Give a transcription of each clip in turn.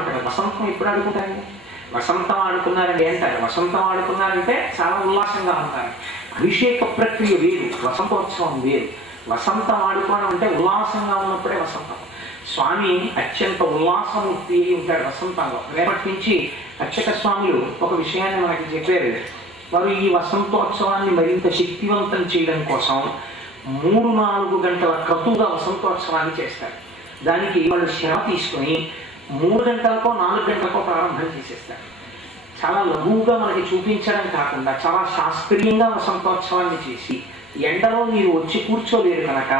అంటారు. వసంతం ఎప్పుడు ఆడుకుంటారండి? వసంతం ఆడుకున్నారండి అంటారు. వసంతం ఆడుకున్నారంటే చాలా ఉల్లాసంగా ఉంటారు. అభిషేక ప్రక్రియ వేరు, వసంతోత్సవం వేరు. వసంతం ఆడుకోవడం అంటే ఉల్లాసంగా ఉన్నప్పుడే వసంతం. స్వామి అత్యంత ఉల్లాసమూర్తి అయి ఉంటాడు వసంతంలో. రేపటి నుంచి అర్చక స్వాములు ఒక విషయాన్ని మనకి చెప్పారు. వారు ఈ వసంతోత్సవాన్ని మరింత శక్తివంతం చేయడం కోసం 3-4 గంటల క్రతువుగా వసంతోత్సవాన్ని చేస్తారు. దానికి వాళ్ళు శ్రమ తీసుకొని 3 గంటలకో 4 గంటలకో ప్రారంభం చేసేస్తారు. చాలా లఘువుగా మనకి చూపించడం కాకుండా చాలా శాస్త్రీయంగా వసంతోత్సవాన్ని చేసి, ఎండలో మీరు వచ్చి కూర్చోలేరు కనుక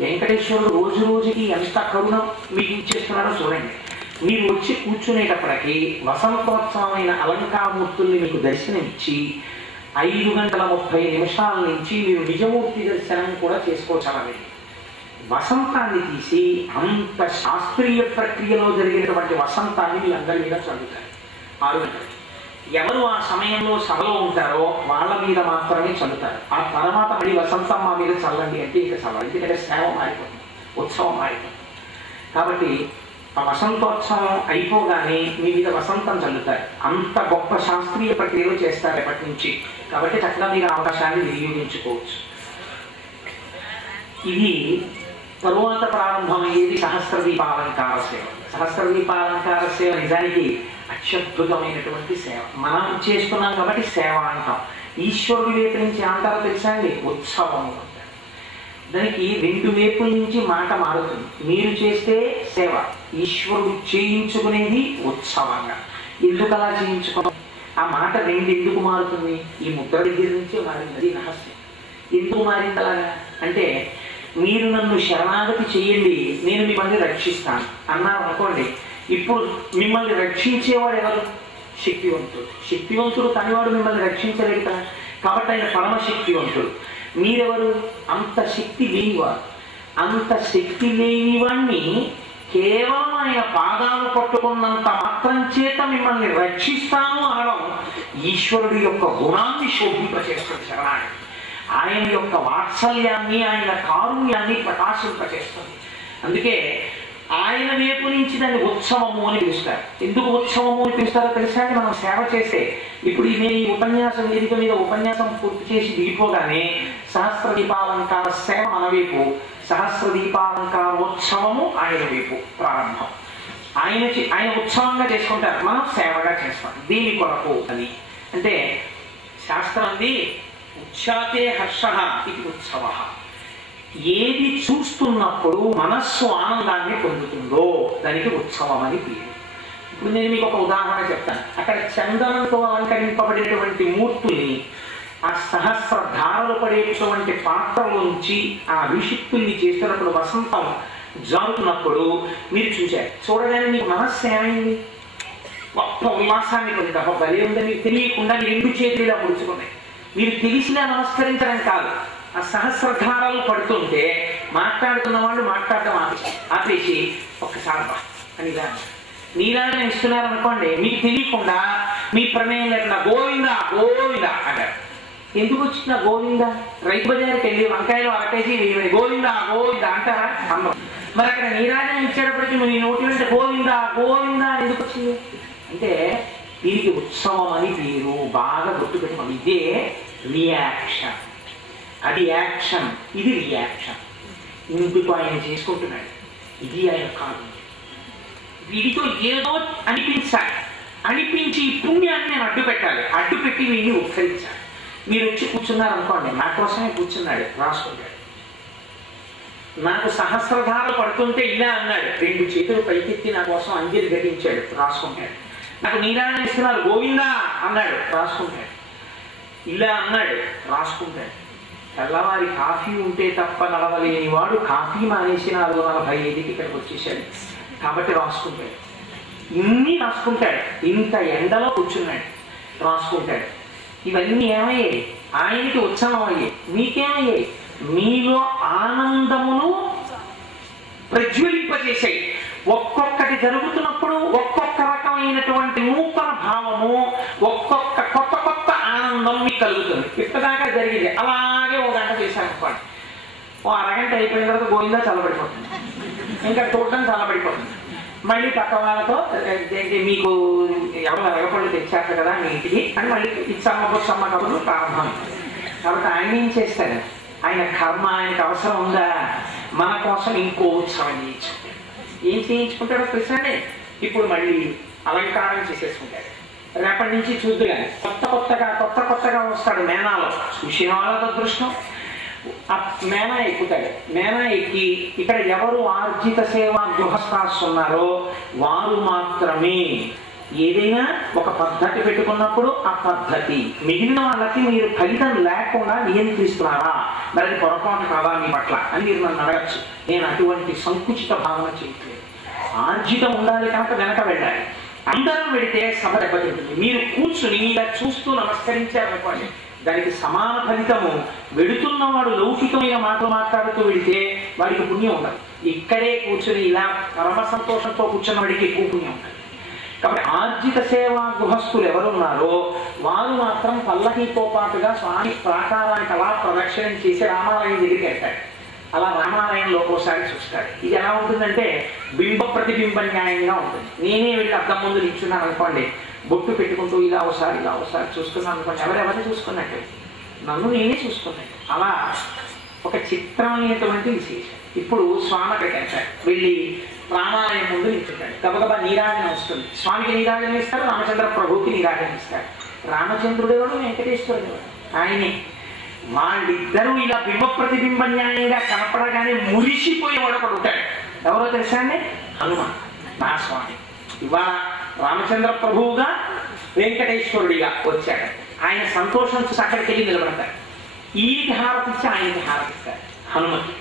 వెంకటేశ్వరుడు రోజు రోజుకి ఎంత కరుణ మీకు ఇచ్చేస్తున్నాడో చూడండి. మీరు వచ్చి కూర్చునేటప్పటికీ వసంతోత్సవమైన అలంకారమూర్తుల్ని మీకు దర్శనమిచ్చి 5:30 నుంచి మీరు నిజమూర్తి దర్శనం కూడా చేసుకోవచ్చు. వసంతాన్ని తీసి అంత శాస్త్రీయ ప్రక్రియలో జరిగినటువంటి వసంతాన్ని మీ అందరి మీద చదువుతారు 6 గంటలు. ఎవరు ఆ సమయంలో సభలో ఉంటారో వాళ్ళ మీద మాత్రమే చల్లుతారు. ఆ తర్వాత మళ్ళీ వసంతం మా మీద చల్లండి అంటే ఇక చల్లాలి. ఎందుకంటే సేవ మారిపోతుంది, ఉత్సవం మారిపోతుంది. కాబట్టి ఆ వసంతోత్సవం అయిపోగానే మీ మీద వసంతం చల్లుతారు. అంత గొప్ప శాస్త్రీయ ప్రక్రియలో చేస్తారు రేపటి నుంచి. కాబట్టి చక్కగా మీరు అవకాశాన్ని వినియోగించుకోవచ్చు. ఇది తరువాత ప్రారంభమయ్యేది సహస్రదీపాలంకార సేవ. సహస్రదీపాలంకార సేవ నిజానికి అత్యద్భుతమైనటువంటి సేవ. మనం చేస్తున్నాం కాబట్టి సేవ అంటాం. ఈశ్వరుడి వైపు నుంచి అంటారో తెలుసా అండి? ఉత్సవము అంటారు. దానికి 2 వైపుల నుంచి మాట మారుతుంది. మీరు చేస్తే సేవ, ఈశ్వరుడు చేయించుకునేది ఉత్సవంగా. ఎందుకు అలా చేయించుకోవాలి? ఆ మాట 2 ఎందుకు మారుతుంది? ఈ ముద్ర దగ్గర నుంచే మారింది రహస్యం. ఎందుకు మారింది అలాగా అంటే, మీరు నన్ను శరణాగతి చెయ్యండి, నేను మిమ్మల్ని రక్షిస్తాను అన్నారు అనుకోండి. ఇప్పుడు మిమ్మల్ని రక్షించేవాడు ఎవరు? శక్తివంతుడు. శక్తివంతుడు కానివాడు మిమ్మల్ని రక్షించలేడు కదా. కాబట్టి ఆయన పరమశక్తివంతుడు. మీరెవరు? అంత శక్తి లేనివాడు. అంత శక్తి లేనివాణ్ణి కేవలం ఆయన పాదాలు పట్టుకున్నంత మాత్రం చేత మిమ్మల్ని రక్షిస్తాను అనడం ఈశ్వరుడి యొక్క గుణాన్ని శోభింపచేస్తుంది శరణాగతి. ఆయన యొక్క వాత్సల్యాన్ని, ఆయన కారుణ్యాన్ని ప్రకాశింపచేస్తుంది. అందుకే ఆయన వైపు నుంచి దాన్ని ఉత్సవము అని పిలుస్తారు. ఎందుకు ఉత్సవము అని పిలుస్తారో తెలుసా? మనం సేవ చేస్తే ఇప్పుడు నేను ఈ ఉపన్యాసం వేదిక మీద ఉపన్యాసం పూర్తి చేసి దిగిపోగానే సహస్రదీపాలంకార సేవ మన వైపు, సహస్రదీపాలంకారోత్సవము ఆయన వైపు ప్రారంభం. ఆయన ఉత్సవంగా చేసుకుంటారు, మనం సేవగా చేస్తాం. దీని కొరకు అని అంటే శాస్త్రం అంది ఉచ్చాతే హర్ష ఇది ఉత్సవ. ఏది చూస్తున్నప్పుడు మనస్సు ఆనందాన్ని పొందుతుందో దానికి ఉత్సవం అని పేరు. ఇప్పుడు నేను మీకు ఒక ఉదాహరణ చెప్తాను. అక్కడ చందనంతో అలంకరింపబడేటువంటి మూర్తుల్ని ఆ సహస్రధారలు పడేటువంటి పాత్రలోంచి ఆ అభిషిక్తుల్ని చేస్తున్నప్పుడు వసంతం జారుతున్నప్పుడు మీరు చూశారు. చూడగానే మీకు మనస్సు ఏమైంది? గొప్ప ఉల్లాసాన్ని పొందింది. భలే ఉందని మీకు తెలియకుండా 2 చేతులు ముడుచుకున్నాయి. మీరు తెలిసినా నమస్కరించడం కాదు, ఆ సహస్రధారాలు పడుతుంటే మాట్లాడుతున్న వాళ్ళు మాట్లాడటం ఆపేసి ఒక్కసారి బా అని నీరాజన ఇస్తున్నారనుకోండి, మీకు తెలియకుండా మీ ప్రమేయం లేకుండా గోవిందా గోవిందా అంటారు. ఎందుకు వచ్చిన గోవిందా? రైతు బజార్కి వెళ్ళి వంకాయలు అరకేసి గోవిందా గోవిందా అంటారా? అందరం. మరి అక్కడ నీరాజన ఇచ్చేటప్పటికి మీ నోటి వెంట గోవిందా గోవిందా ఎందుకు వచ్చింది అంటే దీనికి ఉత్సవం అని పేరు. బాగా గుర్తుపెట్టుకోండి. ఇదే రియాక్షన్. అది యాక్షన్, ఇది రియాక్షన్. ఇందుకు ఆయన చేసుకుంటున్నాడు. ఇది ఆయన కాదు. వీడితో ఏదో అనిపించాలి, అనిపించి ఈ పుణ్యాన్ని నేను అడ్డు పెట్టాలి, అడ్డు పెట్టి వీడిని ఉద్ధరించాలి. మీరు వచ్చి కూర్చున్నారు అనుకోండి, నా కోసమే కూర్చున్నాడు, రాసుకుంటాడు. నాకు సహస్రధారలు పడుతుంటే ఇలా అన్నాడు, 2 చేతులు పైకెత్తి నా కోసం అంజలి ఘటించాడు, రాసుకుంటాడు. నాకు నీరాజన ఇస్తున్నారు గోవిందా అన్నాడు, రాసుకుంటాడు. ఇలా అన్నాడు, రాసుకుంటాడు. తెల్లవారి కాఫీ ఉంటే తప్ప నడవలేని వాడు కాఫీ మానేసి 4:45కి ఇక్కడికి వచ్చేసాడు కాబట్టి రాసుకుంటాడు. ఇన్ని రాసుకుంటాడు. ఇంత ఎండలో కూర్చున్నాడు, రాసుకుంటాడు. ఇవన్నీ ఏమయ్యాయి? ఆయనకి ఉత్సవం అయ్యాయి. మీకేమయ్యాయి? మీలో ఆనందమును ప్రజ్వలింపజేసాయి. ఒక్కొక్కటి జరుగుతున్నప్పుడు ఒక్కొక్క రకమైనటువంటి నూతన భావము, ఒక్కొక్క కొత్త కొత్త ఆనందం మీకు కలుగుతుంది. ఇప్పటిదాకా జరిగింది అలాగే 1 గంట చేశారనుకోండి, ఓ అరగంట అయిపోయిన తర్వాత గోవిందా చల్లబడిపోతుంది, ఇంకా చూడడం చల్లబడిపోతుంది. మళ్ళీ పక్క వాళ్ళతో మీకు ఎవరు ఎగపళ్ళు తెచ్చారు కదా మీ ఇంటికి అని మళ్ళీ ఇచ్చమ్మ బొచ్చమ్మ కబుర్లు ప్రారంభం. కాబట్టి ఆయన ఏం చేస్తారు, ఆయన కర్మ ఆయనకు అవసరం ఉందా, మన కోసం ఇంకో ఉత్సవం చేయించుకుంటాడు. ఏం చేయించుకుంటాడో ప్రశ్నే. ఇప్పుడు మళ్ళీ అలంకారం చేసేసుకుంటాడు. రేపటి నుంచి చూద్దు కానీ కొత్త కొత్తగా వస్తాడు మేనాలో. చూసిన వాళ్ళతో అదృష్టం. ఆ మేనా ఎక్కుతాడు. మేనా ఎక్కి ఇక్కడ ఎవరు ఆర్జిత సేవా గృహస్థాస్ ఉన్నారో వారు మాత్రమే ఏదైనా ఒక పద్ధతి పెట్టుకున్నప్పుడు ఆ పద్ధతి మిగిలిన వాళ్ళకి మీరు ఫలితం లేకుండా నియంత్రిస్తున్నారా, మరి అది పొరపాటు కాదా మీ పట్ల అని మీరు నన్ను అడగచ్చు. నేను అటువంటి సంకుచిత భావన చేయట్లేదు. ఆర్జితం ఉండాలి కనుక వెనక వెళ్ళాలి. అందరం వెళితే సభ దెబ్బతింటుంది. మీరు కూర్చుని ఇలా చూస్తూ నమస్కరించారనుకోండి, దానికి సమాన ఫలితము వెడుతున్నవాడు లౌకికమైన మాటలు మాట్లాడుతూ వెళితే వాడికి పుణ్యం ఉండదు. ఇక్కడే కూర్చుని ఇలా పరమ సంతోషంతో కూర్చున్న వాడికి ఎక్కువ పుణ్యం ఉంటుంది. కాబట్టి ఆర్జిత సేవా గృహస్థులు ఎవరున్నారో వారు మాత్రం పల్లకితో పాటుగా స్వామి ప్రాకారానికి అలా ప్రదక్షిణం చేసి రామాలయం దగ్గరికి వెళ్తాడు. అలా రామాలయంలో ఒక్కోసారి చూస్తాడు. ఇది ఎలా ఉంటుందంటే బింబ ప్రతిబింబ న్యాయంగా ఉంటుంది. నేనే వెళ్ళి అద్దం ముందు నిల్చున్నాను అనుకోండి, బొట్టు పెట్టుకుంటూ ఇలా ఒకసారి చూస్తున్నాను అనుకోండి, ఎవరెవరిని చూసుకున్నట్టు నన్ను నేనే చూసుకున్నట్టు. అలా ఒక చిత్రమైనటువంటి విశేషం. ఇప్పుడు స్వామి అక్కడికి వెళ్తాడు. వెళ్ళి రామాలయం ముందు నిల్చుంటాడు. గబగబా నీరాజన వస్తుంది. స్వామికి నీరాజన ఇస్తారు, రామచంద్ర ప్రభువుకి నీరాజన ఇస్తారు. రామచంద్రుడు ఎవడు, వెంకటేశ్వరుడు ఎవడు, ఆయనే. వాళ్ళిద్దరూ ఇలా బింబ ప్రతిబింబ న్యాయంగా కనపడగానే మురిసిపోయేవాడు ఒకడు ఉంటాడు. ఎవరో తెలుసా అండి? హనుమాన్ నా స్వామి. ఇవాళ రామచంద్ర ప్రభువుగా వెంకటేశ్వరుడిగా వచ్చాడు. ఆయన సంతోషం చూసి అక్కడికి వెళ్ళి నిలబడతాడు. ఈయనకి హారతి ఇచ్చి ఆయనకి హారతి ఇస్తారు హనుమతి.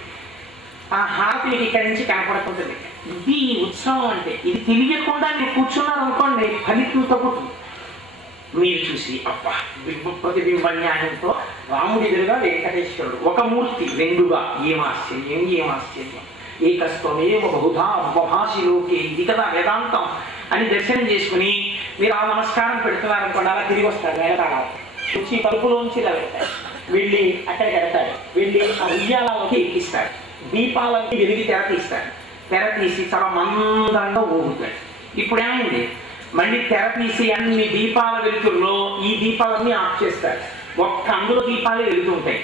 ఆ హారతి మీకు ఇక్కడి నుంచి కనపడుతుంటుంది. ఇది ఉత్సవం అంటే. ఇది తెలియకుండా మీరు కూర్చున్నారు అనుకోండి, ఫలితంతో పుట్టింది. మీరు చూసి అబ్బా బింబ ప్రతిబింబ న్యాయంతో రాముడి ఎదురుగా వెంకటేశ్వరుడు ఒక మూర్తి రెండుగా, ఏం ఆశ్చర్యం. ఏకస్త్వమేవ బహుధా ఉపభాషిలోకి, ఇది కదా వేదాంతం అని దర్శనం చేసుకుని మీరు ఆ నమస్కారం పెడుతున్నారనుకోండి, అలా తిరిగి వస్తారు. వేళతాళాలు వచ్చి తలుపులోంచి ఇలా వెళ్తాడు. వెళ్ళి అక్కడికి వెళ్తాడు. వెళ్ళి ఆ ఉయ్యాలలోకి ఎక్కిస్తాడు. దీపాలకి వెలిగి తెర తీస్తాడు. తెర తీసి చాలా మందంగా ఊగుతాడు. ఇప్పుడు ఏమైంది, మళ్ళీ తెర తీసి అన్ని దీపాల వెలుతుల్లో ఈ దీపాలన్నీ ఆఫ్ చేస్తారు. ఒక్క అందులో దీపాలే వెలుగుతుంటాయి.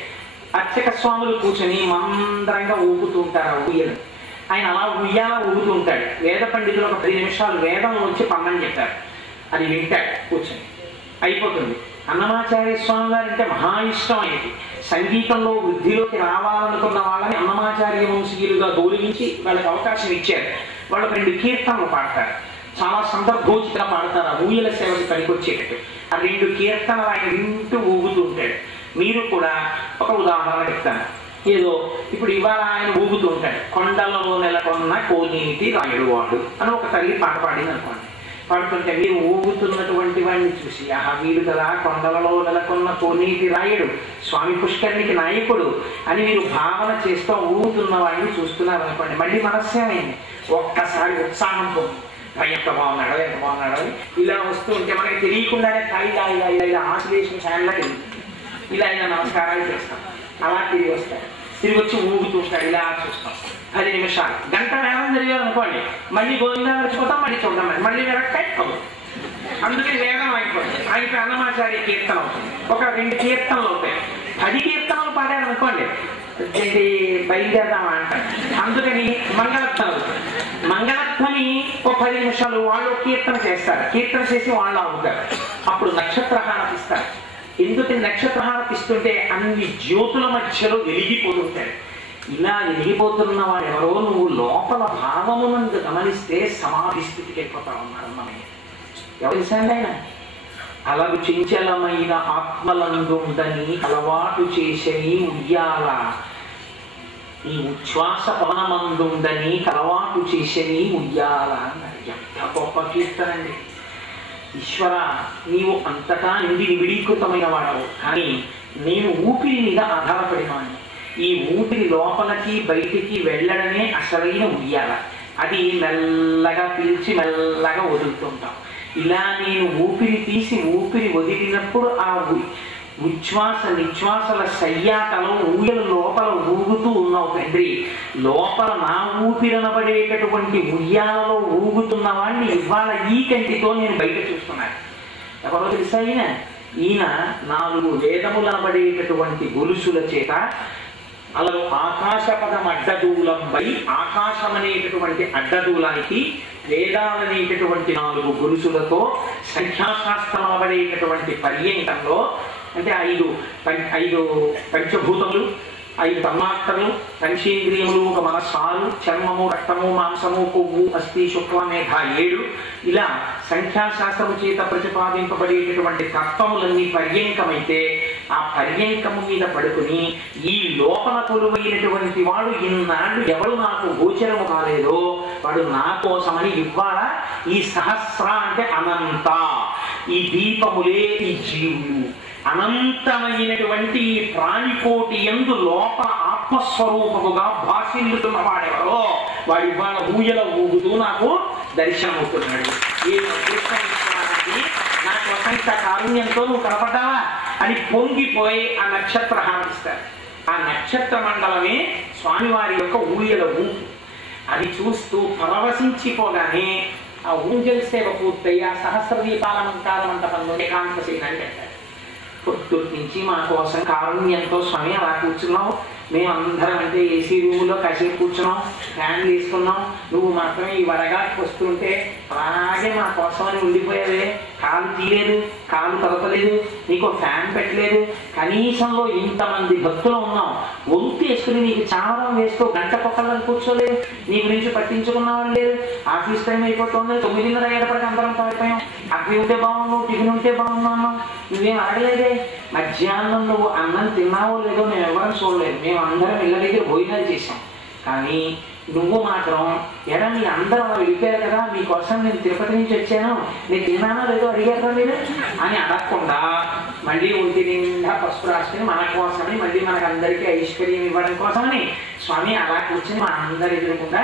అర్చక స్వాములు కూర్చొని మందరంగా ఊగుతూ ఉంటారు ఆ ఉయ్యలు. ఆయన అలా ఉయ్యాల ఊగుతూ ఉంటాడు. వేద పండితులు ఒక 10 నిమిషాలు వేదం వచ్చి పన్నని చెప్పారు. అది వింటాడు కూర్చొని. అయిపోతుంది. అన్నమాచార్య స్వామి గారు అంటే మహా ఇష్టం ఆయనకి. సంగీతంలో వృద్ధిలోకి రావాలనుకున్న వాళ్ళని అన్నమాచార్య వంశీయులుగా గౌరవించి వాళ్ళకి అవకాశం ఇచ్చారు. వాళ్ళు 2 కీర్తనలు పాడతారు. చాలా సందర్భోచితంగా పాడతారు. ఆ ఊయల సేవకి పనికొచ్చేటట్టు ఆ 2 కీర్తనలు ఆయన వింటూ ఊగుతూ ఉంటాడు. మీరు కూడా ఒక ఉదాహరణ చెప్తాను. ఏదో ఇప్పుడు ఇవాళ ఆయన ఊగుతూ ఉంటాడు. కొండలలో నెలకొన్న కోనీటి రాయుడు వాడు అని ఒక తల్లి పాట పాడింది అనుకోండి. పాడుతుంటే మీరు ఊగుతున్నటువంటి వాడిని చూసి ఆహా వీడు కదా కొండలలో నెలకొన్న కోనీటి రాయుడు, స్వామి పుష్కరిణికి నాయకుడు అని మీరు భావన చేస్తూ ఊగుతున్న వాడిని చూస్తున్నారు అనుకోండి. మళ్ళీ మనస్సేమైంది, ఒక్కసారి ఉత్సాహం పోతుంది. ఎంత బాగున్నాడో ఇలా వస్తూ ఉంటే మనకి తెలియకుండానే ఇలా ఆశ్లేషణ ఛానల్కి ఇలా నమస్కారాలు చేస్తాం. అలా తిరిగి వస్తాడు. తిరిగి వచ్చి ఊగుతూ ఉంటాడు. ఇలా చూస్తాం 10 నిమిషాలు, గంట వేలం జరిగారనుకోండి. మళ్ళీ గోవిందా నడిచిపోతాం, మళ్ళీ చూద్దాం, మళ్ళీ వెనక్కి అవుతుంది. అందుకే వేగం అయిపోతుంది. ఆయనకి అన్నమాచార్య కీర్తన అవుతుంది. ఒక 2 కీర్తనలు అవుతాయి. 10 కీర్తనలు పాడారనుకోండి, బయలుదేరదామా అంటారు. అందుకని మంగళత్వం అవుతుంది. మంగళత్వని ఒక 10 నిమిషాలు వాళ్ళు కీర్తన చేస్తారు. కీర్తన చేసి వాళ్ళు అవుతారు. అప్పుడు నక్షత్రహారతి ఇస్తారు. ఎందుకని నక్షత్రహారతి ఇస్తుంటే అన్ని జ్యోతుల మధ్యలో వెలిగిపోతుంటాడు. ఇలా వెలిగిపోతున్న వాడు ఎవరో నువ్వు లోపల భావమునందు గమనిస్తే సమాధి స్థితికి వెళ్ళిపోతా ఉన్నారు. అన్నమయ్య ఎవరు సార్ ఆయన? అలగు చించలమైన ఆత్మలందుందని అలవాటు చేసని ఉయ్యాల, ఈ ఉచ్ఛ్వాస పవనమందుందని అలవాటు చేసని ఉయ్యాల అన్నారు. ఎంత గొప్ప కీర్తనండి. ఈశ్వర నీవు అంతటా నిండి నిబిడీకృతమైన వాడవు, కానీ నేను ఊపిరి మీద ఆధారపడినాను. ఈ ఊపిరి లోపలికి బయటికి వెళ్ళడమే అసలైన ఉయ్యాల. అది మెల్లగా పీల్చి మెల్లగా వదులుతుంటాం. ఇలా నేను ఊపిరి తీసి ఊపిరి వదిలినప్పుడు ఉచ్ఛ్వాస నిశ్వాసల సయ్యాటలో ఊయల లోపల ఊగుతూ ఉన్నావు తండ్రి. లోపల నా ఊపిరనబడేటటువంటి ఉయ్యాలలో ఊగుతున్న వాడిని ఇవాళ ఈ కంటితో నేను బయట చూస్తున్నాను. ఎవరో తెలుసా ఈయన 4 వేదములనబడేటటువంటి గొలుసుల చేత అలా ఆకాశపదం అడ్డదూలంపై ఆకాశం అనేటటువంటి అడ్డదూలానికి వేదాలనేటటువంటి 4 గొలుసులతో సంఖ్యాశాస్త్రం అనబడేటటువంటి పర్యంకంలో అంటే 5 పంచభూతములు, 5 తన్మాత్రలు, పంచేంద్రియములు, ఒక మనస్సాలు, చర్మము, రక్తము, మాంసము, కొవ్వు, అస్థి, శుక్ల, మేధ 7 ఇలా సంఖ్యాశాస్త్రము చేత ప్రతిపాదింపబడేటటువంటి తత్వములన్నీ పర్యంకమైతే ఆ పర్యంకము మీద పడుకుని ఈ లోపల కొలువైనటువంటి వాడు ఇన్నాళ్ళు ఎవడు నాకు గోచరము కాలేదో వాడు నా కోసమని ఇవ్వాల ఈ సహస్ర అంటే అనంత, ఈ దీపములే ఈ జీవులు, అనంతమైనటువంటి ఈ ప్రాణికోటి యందు లోపల ఆత్మస్వరూపముగా భాషిల్లుతున్న వాడెవరో వాడి ఇవాళ ఊయల ఊగుతూ నాకు దర్శనం అవుతున్నాడు. ఏ అదృష్టానికి నా కోసం ఇంత కారుణ్యంతో నువ్వు కనపడ్డావా అని పొంగిపోయి ఆ నక్షత్రహారం ఇస్తారు. ఆ నక్షత్ర మండలమే స్వామివారి యొక్క ఊయల ఊపు. అది చూస్తూ పరవశించిపోగానే ఆ ఊంజల్ సేవ పూర్తయి ఆ సహస్ర దీపాలంకార మంటపంలో ఏకాంత సేనాన్ని పెట్టారు. పొద్దుటి నుంచి మా కోసం కారుణ్యంతో స్వామి అలా కూర్చున్నావు, మేమందరం అంటే ఏసీ రూములో కాసేపు కూర్చున్నాం, ఫ్యాన్లు తీసుకున్నాం, నువ్వు మాత్రం ఈ వడగాకి వస్తుంటే అలాగే మా కోసం అని ఉండిపోయావే, కాలు తీయలేదు, కాలు కదపలేదు, నీకు ఫ్యాన్ పెట్టలేదు, కనీసంలో ఇంతమంది భక్తులు ఉన్నాం, వంతు వేసుకుని నీకు చావరం వేస్తూ గంట పక్కన కూర్చోలేదు, నీ గురించి పట్టించుకున్నామని లేదు, ఆఫీస్ టైం అయిపోతుంది, 9:30 అయ్యేటప్పటికి అందరం పడిపోయాం, అక్కడ ఉంటే బాగున్నావు, టిఫిన్ ఉంటే బాగున్నాను, నువ్వేం అడగలేదే, మధ్యాహ్నం నువ్వు అన్నం తిన్నావో లేదో మేము ఎవరం చూడలేదు, మేము అందరం ఇళ్ళ దగ్గర భోజనాలు చేసాం, కానీ నువ్వు మాత్రం ఎరా మీ అందరూ అలా వెళ్ళిపోయారు కదా, మీకోసం నేను తిరుపతి నుంచి వచ్చాను, నేను తిన్నానో లేదో అడిగారు మీరు అని అడగకుండా మళ్ళీ ఒంటి నిండా పసుపు రాసుకుని మన కోసమని మళ్ళీ మనకు అందరికీ ఐశ్వర్యం ఇవ్వడం కోసమని స్వామి అలా కూర్చొని మా అందరి ఎదురకుండా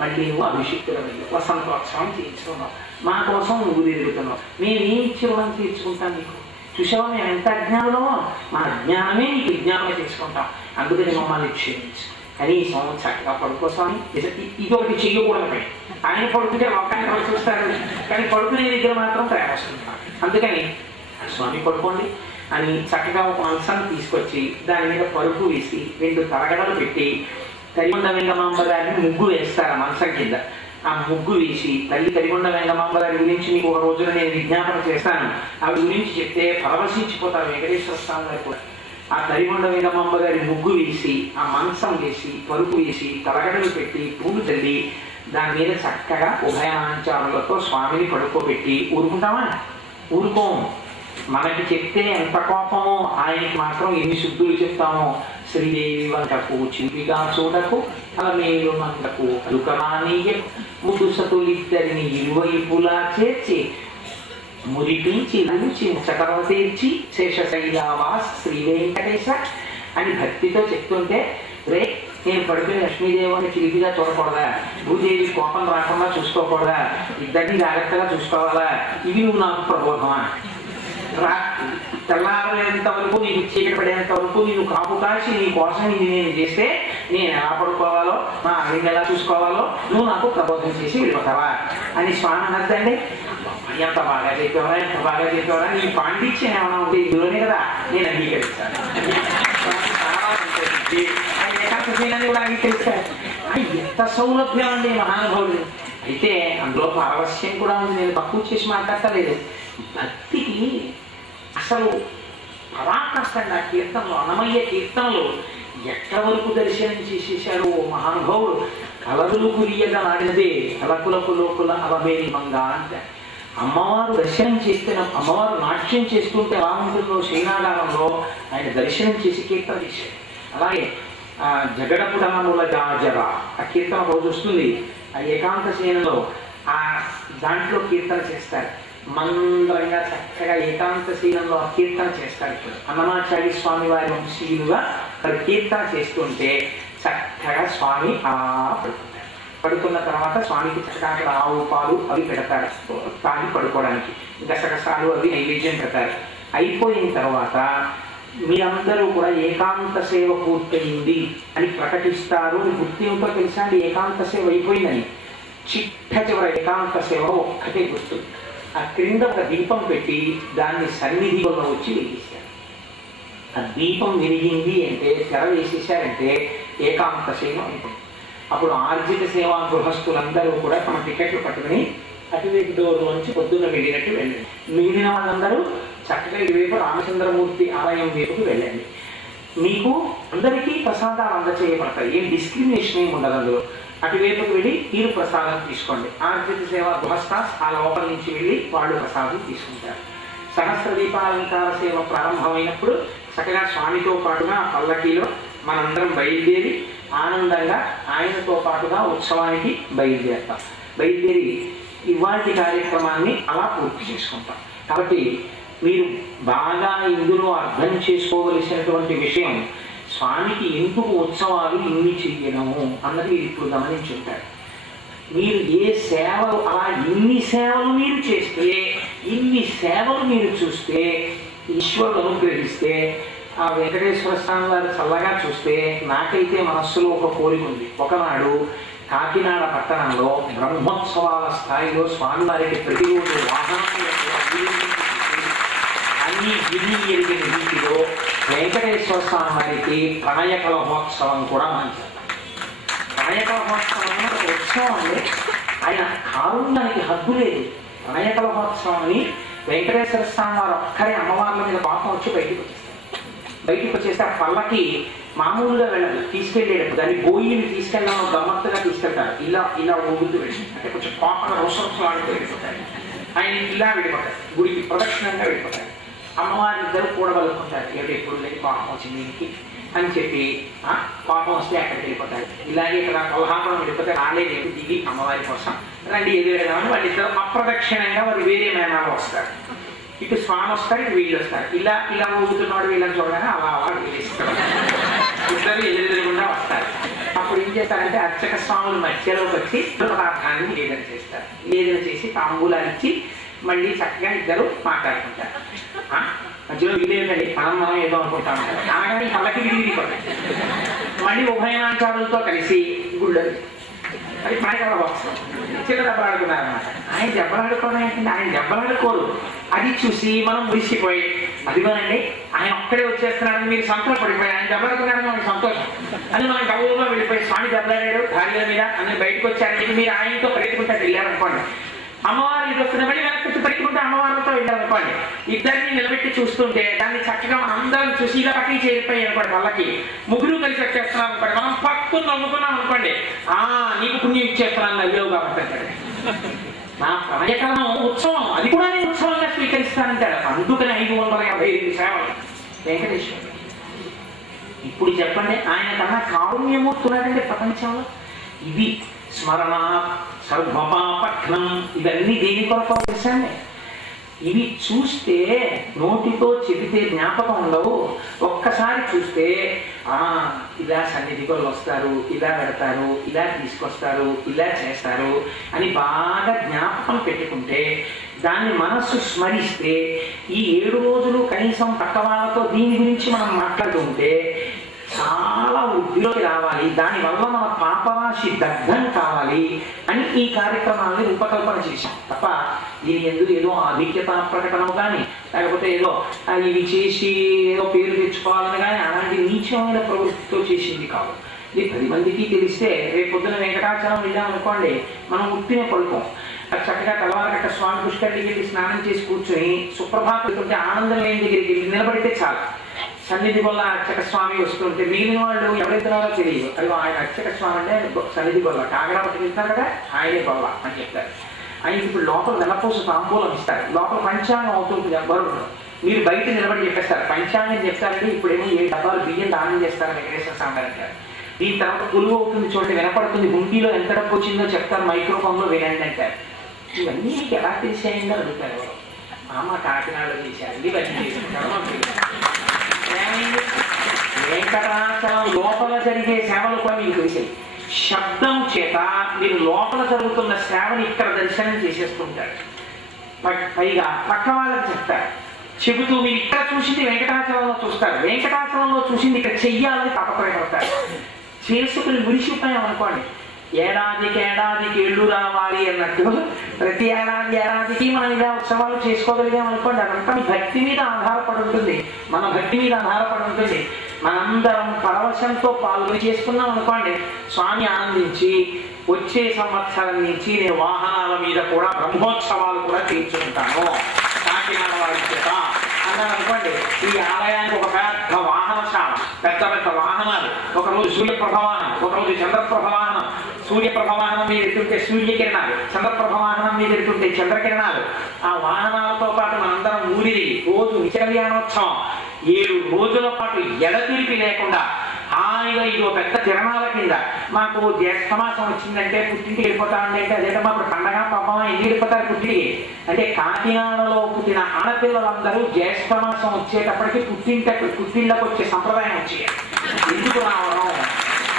మళ్ళీ నువ్వు అభిషిక్తులమయ్యి వసంతోత్సవం తీర్చుకున్నావు, మా కోసం నువ్వు ఎదుగుతున్నావు, మేమేం ఇచ్చి రుణం తీర్చుకుంటాం నీకు, చూసావా మేము ఎంత అజ్ఞానంలో, మా అజ్ఞానమే నీకు విజ్ఞానమే తీసుకుంటాం, అందుకని మమ్మల్ని క్షమించు, కనీసం చక్కగా పడుకోసామి. ఇదొకటి చెయ్యకూడదు పని, ఆయన పడుకుంటే ఒక్కరిని చూస్తారు కానీ పడుకునే దగ్గర మాత్రం ప్రేమ వస్తుంటాం, అందుకని స్వామి పడుకోండి అని చక్కగా ఒక మంచాన్ని తీసుకొచ్చి దాని మీద పరుపు వేసి 2 తలగడలు పెట్టి తరిగొండ వెంగమాంబ గారిని ముగ్గు వేస్తారు ఆ మంచం కింద. ఆ ముగ్గు వేసి తల్లి తరిగొండ వెంగమాంబ గారి గురించి మీకు ఒక రోజున నేను విజ్ఞాపన చేస్తాను, ఆవిడ గురించి చెప్తే పరవశించిపోతారు వెంకటేశ్వర స్వామి గారు కూడా. ఆ తరిగొండ వెంగమాంబ గారి ముగ్గు వేసి ఆ మంచం వేసి పరుపు వేసి తలగడలు పెట్టి పూలు తల్లి దాని మీద చక్కగా ఉభయాచారులతో స్వామిని పడుకోబెట్టి ఊరుకుంటామా? ఊరుకోము. మనకి చెప్తే ఎంత కోపమో ఆయనకి మాత్రం ఎన్ని శుద్ధులు చెప్తామో. శ్రీదేవి వంటకు చింపిగా చూడకు అలమేలు మంటకు అలుకమానీయ ముదుసతులిద్దరిని ఇరువైపులా చేర్చి మురిపించి చకరవ తీర్చి శేషశైలావాస్ శ్రీ వెంకటేశ అని భక్తితో చెప్తుంటే రే నేను పడుకుని లక్ష్మీదేవిని చిలిపిగా చూడకూడదా, భూదేవి కోపం రాకుండా చూసుకోకూడదా, ఇద్దరిని జాగ్రత్తగా చూసుకోవాలా, ఇవి నువ్వు నాకు ప్రబోధమా? తెల్లారేంత వరకు నీకు చీకటి పడేంత వరకు నేను కాపు కాసి నీ కోసం ఇది నేను చేస్తే నేను ఎలా పడుకోవాలో మా ఆవిడ ఎలా చూసుకోవాలో నువ్వు నాకు ప్రబోధం చేసి వెళ్ళిపోతావా అని స్వామి అన్నదండి. ఎంత బాగా చెప్పేవారా, ఎంత బాగా చెప్పేవారా, నీ పాండిత్యం ఏమైనా ఉంటే ఇందులోనే కదా నేను అంగీకరిస్తాను. కూడా అంగీకరిస్తాను. ఎంత సౌలభ్యం అండి మహానుభావుడు. అయితే అందులో పారవశ్యం కూడా ఉంది, నేను తక్కువ చేసి మాట్లాడలేదు. భక్తికి అసలు పరాకాష్ఠంగా కీర్తనలో అన్నమయ్య కీర్తనలో ఎక్కడి వరకు దర్శనం చేసేసాడు ఓ మహానుభావుడు. కలదులు కురియగా నాడినదే కలకులకు లోకుల అవమేరి మంగ అంటే అమ్మవారు దర్శనం చేస్తే అమ్మవారు నాట్యం చేస్తుంటే ఎలా ఉంటుందో శ్రీనాగారంలో ఆయన దర్శనం చేసి కీర్తన చేశాడు. అలాగే జగడపుడనముల జాజర ఆ కీర్తన రోజు వస్తుంది. ఆ ఏకాంత సేనలో ఆ దాంట్లో కీర్తన చేస్తారు. మందరంగా చక్కగా ఏకాంత శీలంలో కీర్తన చేస్తారు. ఇప్పుడు అన్నమాచార్య స్వామి వారి వంశీయులుగా కీర్తన చేస్తుంటే చక్కగా స్వామి పడుకుంటారు. పడుకున్న తర్వాత స్వామికి చక్కగా అక్కడ ఆవు పాలు అవి పెడతారు తాగి పడుకోవడానికి, గసగసాలు అవి నైవేద్యం పెడతారు. అయిపోయిన తర్వాత మీరందరూ కూడా ఏకాంత సేవ పూర్తయింది అని ప్రకటిస్తారు. గుర్తు ఏమిటో తెలుసా అండి? ఏకాంత సేవ అయిపోయిందని. చిట్ట చివర ఏకాంత సేవ ఒక్కటే గుర్తు. ఆ క్రింద ఒక దీపం పెట్టి దాన్ని సన్నిధిలో వచ్చి వెలిగిస్తారు. ఆ దీపం వెలిగింది అంటే, తెర వేసేసారంటే ఏకాంత సేవ అయిపోయింది. అప్పుడు ఆర్జిత సేవ గృహస్థులందరూ కూడా తమ టికెట్లు పట్టుకుని అటువైపు డోర్ నుంచి పొద్దున్న వెళ్ళినట్టు వెళ్ళండి. మిగిలిన వాళ్ళందరూ చక్కగా ఇటువైపు రామచంద్రమూర్తి ఆలయం వైపుకి వెళ్ళండి. మీకు అందరికీ ప్రసాదాలు అందచేయబడతాయి. ఏం డిస్క్రిమినేషన్ ఏమి ఉండదు అందులో. అటువైపుకి వెళ్ళి మీరు ప్రసాదం తీసుకోండి. ఆర్జిత సేవ గృహస్థ ఆ లోపల నుంచి వెళ్ళి వాళ్ళు ప్రసాదం తీసుకుంటారు. సహస్ర దీపాలంకార సేవ ప్రారంభమైనప్పుడు చక్కగా స్వామితో పాటుగా పల్లకీలో మనందరం బయలుదేరి ఆనందంగా ఆయనతో పాటుగా ఉత్సవానికి బయలుదేరుతాం. బయలుదేరి ఇవాటి కార్యక్రమాన్ని అలా పూర్తి చేసుకుంటాం. కాబట్టి మీరు బాగా ఇందులో అర్థం చేసుకోవలసినటువంటి విషయం, స్వామికి ఎందుకు ఉత్సవాలు ఇన్ని చెయ్యడము అన్నది మీరు ఇప్పుడు గమనించుంటారు. మీరు ఏ సేవలు అలా ఇన్ని సేవలు మీరు చేస్తే, ఇన్ని సేవలు మీరు చూస్తే, ఈశ్వరుడు అనుగ్రహిస్తే, ఆ వెంకటేశ్వర స్వామి వారు చల్లగా చూస్తే, నాకైతే మనస్సులో ఒక కోరిక ఉంది. ఒకనాడు కాకినాడ పట్టణంలో బ్రహ్మోత్సవాల స్థాయిలో స్వామివారికి ప్రతిరోజు వాహనం అన్ని విధి ఎరిగిన రీతిలో వెంకటేశ్వర స్వామి వారికి ప్రణయ కలహోత్సవం కూడా మనం చేస్తాం. ప్రణయ కలహోత్సవం ఒక ఉత్సవం అంటే ఆయన కారుణ్యానికి హద్దు లేదు. ప్రణయ కలహోత్సవం అని వెంకటేశ్వర స్వామి వారు ఒక్కరే అమ్మవార్ల మీద పాపం వచ్చి బయటకు వచ్చేస్తారు. బయటకు వచ్చేస్తే ఆ పల్లకి మామూలుగా వెళ్ళదు, తీసుకెళ్ళేటప్పుడు దాన్ని బోయిని తీసుకెళ్ళడం గమ్మత్తుగా తీసుకెళ్తారు. ఇలా ఇలా ఊగుతూ వెళ్ళి అంటే కొంచెం కోపంగా రోషంతో ఆడుతూ వెళ్ళిపోతారు. ఆయన ఇలా వెళ్ళిపోతారు, గుడికి ప్రదక్షిణంగా వెళ్ళిపోతారు. అమ్మవారి ఇద్దరు కూడబలుకుంటారు. ఎప్పుడు లేదు పాపం వచ్చింది దీనికి అని చెప్పి పాపం వస్తే అక్కడికి వెళ్ళిపోతారు. ఇలాగే ఇక్కడ కొల్హాపురం వెళ్ళిపోతే రాలేదు దిగి అమ్మవారి కోసం రండి ఎదురేదామని వాళ్ళిద్దరు అప్రదక్షిణంగా వారు వేరే మేనాలు వస్తారు. ఇటు స్వామి వస్తారు, ఇటు వీళ్ళు వస్తారు. ఇలా ఇలా ఊగుతున్నాడు వీళ్ళని చూడగానే అలా అలా వీళ్ళిస్తారు. ఇద్దరు ఎదురెదురుగుండా వస్తారు. అప్పుడు ఏం చేస్తారంటే అర్చక స్వాములు మధ్యలోకి వచ్చి పదార్థాన్ని నివేదన చేస్తారు. నివేదన చేసి తాంబూలాలు ఇచ్చి మళ్ళీ చక్కగా ఇద్దరు మాట్లాడుకుంటారు. మధ్యలో వీళ్ళేంటండి మనం ఏదో అనుకుంటాం కదా, అనగానే కళ్ళకి విడిగిపోతాయి. మళ్ళీ ఉభయనాచారులతో కలిసి గుళ్ళో అది ప్రాయకాల వస్తాం చిన్న దెబ్బలాడుకున్నారు అన్నమాట. ఆయన దెబ్బలాడుకోవడం ఏంటంటే ఆయన దెబ్బలాడుకోరు. అది చూసి మనం మురిసిపోయి అదిగోనండి ఆయన ఒక్కడే వచ్చేస్తున్నాడని మీరు సంతోషపడిపోయి ఆయన దెబ్బలాడుకున్నారని మనకి సంతోషం. అది మనం గౌరవంగా వెళ్ళిపోయి స్వామి దెబ్బలాడాడు భార్య మీద అని బయటకు వచ్చారని మీరు ఆయనతో పరిగెత్తుకుంటే వెళ్ళారనుకోండి. అమ్మవారు ఇది వస్తున్న మళ్ళీ వెనక్కి పరిగెత్తుకుంటే అమ్మవారితో వెళ్ళారనుకోండి. ఇద్దరిని నిలబెట్టి చూస్తుంటే దాన్ని చక్కగా మనం అందరం చూసి ఇలా పక్కకి చేరిపోయి అనుకోండి. వాళ్ళకి ముగ్గురు కలిసి వచ్చేస్తున్నాం అనుకోండి. మనం పక్కన నవ్వుకున్నాం అనుకోండి, నీకు పుణ్యం ఇచ్చేస్తున్నాను అయ్యో కాబట్టి నా ప్రణయకాలం ఉత్సవం అది కూడా నేను ఉత్సవంగా స్వీకరిస్తానంటాడు. అందుకని 552 సేవలు వెంకటేశ్వరుడు. ఇప్పుడు చెప్పండి ఆయన కన్నా కారుణ్యమూర్తున్నాడంటే ప్రపంచంలో. ఇది స్మరణ సర్వపాపఘ్నం ఇవన్నీ దేని కొరకు తెలుసండి. ఇవి చూస్తే నోటితో చెబితే జ్ఞాపకం ఉండవు. ఒక్కసారి చూస్తే ఇలా సన్నిధికి వస్తారు, ఇలా పెడతారు, ఇలా తీసుకొస్తారు, ఇలా చేస్తారు అని బాగా జ్ఞాపకం పెట్టుకుంటే, దాన్ని మనస్సు స్మరిస్తే, ఈ 7 రోజులు కనీసం పక్క వాళ్ళతో దీని గురించి మనం మాట్లాడుతుంటే చాలా వృద్ధిలోకి రావాలి. దానివల్ల మన పాపరాశి దగ్ధం కావాలి అని ఈ కార్యక్రమాన్ని రూపకల్పన చేశాం తప్ప దీని ఎందుకు ఏదో ఆధిక్యత ప్రకటన కానీ లేకపోతే ఏదో ఇవి చేసి ఏదో పేరు తెచ్చుకోవాలని కానీ అలాంటి నీచమైన ప్రవృత్తితో చేసింది కాదు. ఇది 10 మందికి తెలిస్తే రేపు పొద్దున వెంకటాచలం వెళ్ళామనుకోండి, మనం ఉట్టినే పడుకోం. చక్కగా తెల్లవారగట్ట స్వామి పుష్కరిణికి వెళ్ళి స్నానం చేసి కూర్చొని సుప్రభాతుంటే ఆనందం లేని దగ్గరికి వెళ్ళి నిలబడితే చాలు. సన్నిధి వల్ల అర్చక స్వామి వస్తుంటే మిగిలిన వాళ్ళు ఎవరైతున్నారో తెలియదు. అది ఆయన అర్చక స్వామి అంటే సన్నిధి వల్ల కాగడా పట్టుకెళ్తారు కదా, ఆయనే గొల్ల అని చెప్తారు. ఆయనకి ఇప్పుడు లోపల నెలపోసు తాంబూలం ఇస్తారు. లోపల పంచాంగం అవుతుంది ఎవ్వరు. మీరు బయట నిలబడి చెప్పేస్తారు పంచాంగం చెప్తారంటే ఇప్పుడేమో 7 డబ్బాలు బియ్యం దానం చేస్తారు వెంకటేశ్వర స్వామి అంటారు. దీని తర్వాత కొలువు అవుతుంది చూడండి, వినపడుతుంది, గుండీలో ఎంత డబ్బు వచ్చిందో చెప్తారు, మైక్రోఫోన్లో వినండి అంటారు. ఇవన్నీ మీకు ఎలా తెలిసాయందో అడుగుతారు ఎవరు. మా కాకినాడలో చేశారు ఇవన్నీ వెంకటాచలం లోపల జరిగే సేవలు కూడా మీకు తెలిసాయి. శబ్దం చేత మీరు లోపల జరుగుతున్న సేవని ఇక్కడ దర్శనం చేసేస్తుంటారు. పైగా పక్క వాళ్ళకి చెప్తారు చెబుతూ మీరు ఇక్కడ చూసింది వెంకటాచలంలో చూస్తారు, వెంకటాచలంలో చూసింది ఇక్కడ చెయ్యాలని తపత్రయపడతారు. చేసుకుని మురిసిపోయాం అనుకోండి, ఏడాదికి ఏళ్ళు రావాలి అన్నట్టు ప్రతి ఏడాదికి మనం ఇలా ఉత్సవాలు చేసుకోగలిగాం అనుకోండి, అదంతా భక్తి మీద ఆధారపడి ఉంటుంది, మన భక్తి మీద ఆధారపడి ఉంటుంది. మనందరం పరవశంతో పాల్గొని చేసుకున్నాం అనుకోండి, స్వామి ఆనందించి వచ్చే సంవత్సరం నుంచి నేను వాహనాల మీద కూడా బ్రహ్మోత్సవాలు కూడా తీర్చుకుంటాను కాకినాడ వారి చేత అన్నారు అనుకోండి. ఈ ఆలయానికి ఒక పెద్ద వాహనశాల, పెద్ద పెద్ద వాహనాలు, ఒకరోజు సూర్యప్రభ వాహనం, ఒకరోజు చంద్రప్రభ వాహనం, సూర్యప్రభ వాహనం మీద ఎడుతుంటే సూర్యకిరణాలు, చంద్రప్రభ వాహనం మీద ఎడుతుంటే చంద్రకిరణాలు. ఆ వాహనాలతో పాటు మనందరం ఊరిది రోజు నిత్యకళ్యాణోత్సవం 7 రోజుల పాటు ఎడతెరిపి లేకుండా హాయిగా ఇది ఒక పెద్ద తిరణాల కింద. మాకు జ్యేష్ఠమాసం వచ్చిందంటే పుట్టింటికి వెళ్ళిపోతామండి అంటే అదేంటే మాకు పండగ పాపమా ఎన్ని వెళ్ళిపోతారు పుట్టింటికి అంటే, కాకినాడలో పుట్టిన ఆడపిల్లలందరూ జ్యేష్ఠమాసం వచ్చేటప్పటికి పుట్టిళ్ళకు వచ్చే సంప్రదాయం వచ్చేది. ఎందుకు రావడం